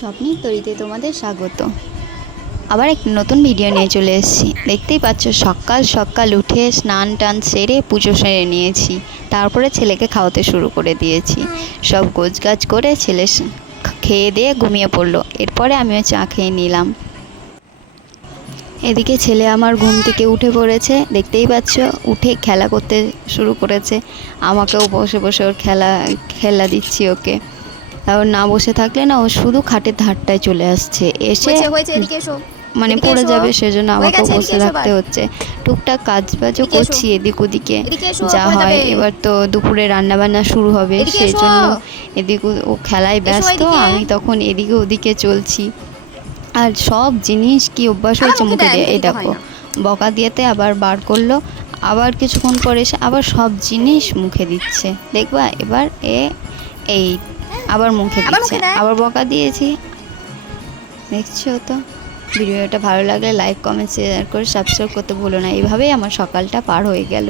স্বপ্নের তরীতে তোমাদের স্বাগত। আবার এক নতুন ভিডিও নিয়ে চলে এসেছি। দেখতেই পাচ্ছ সকাল সকাল উঠে স্নান টান সেরে পুজো সেরে নিয়েছি, তারপরে ছেলেকে খাওয়াতে শুরু করে দিয়েছি। সব গোছগাছ করে ছেলে খেয়ে দিয়ে ঘুমিয়ে পড়লো। এরপরে আমিও চা খেয়ে নিলাম। এদিকে ছেলে আমার ঘুম থেকে উঠে পড়েছে, দেখতেই পাচ্ছ। উঠে খেলা করতে শুরু করেছে, আমাকেও বসে বসে ওর খেলা দিচ্ছি ওকে। আর না বসে থাকলে না, ও শুধু খাটের ধারটায় চলে আসছে, এসে মানে পড়ে যাবে, সেজন্য আমাকেও বসে থাকতে হচ্ছে। টুকটাক কাজ বাজও করছি এদিক ওদিকে যা হয়। এবার তো দুপুরে রান্নাবান্না শুরু হবে, সেই জন্য এদিক ও খেলায় ব্যস্ত, আমি তখন এদিকে ওদিকে চলছি। আর সব জিনিস কি অভ্যাস হয়েছে মুখে দিয়ে, এই দেখো বকা দিয়েতে আবার বার করলো, আবার কিছুক্ষণ পরে এসে আবার সব জিনিস মুখে দিচ্ছে। দেখবা এবার এই আবার মুখে দিচ্ছে, আবার বকা দিয়েছি। দেখছো তো। ভিডিওটা ভালো লাগলে লাইক কমেন্ট শেয়ার করে সাবস্ক্রাইব করতে ভুলো না। এইভাবেই আমার সকালটা পার হয়ে গেল।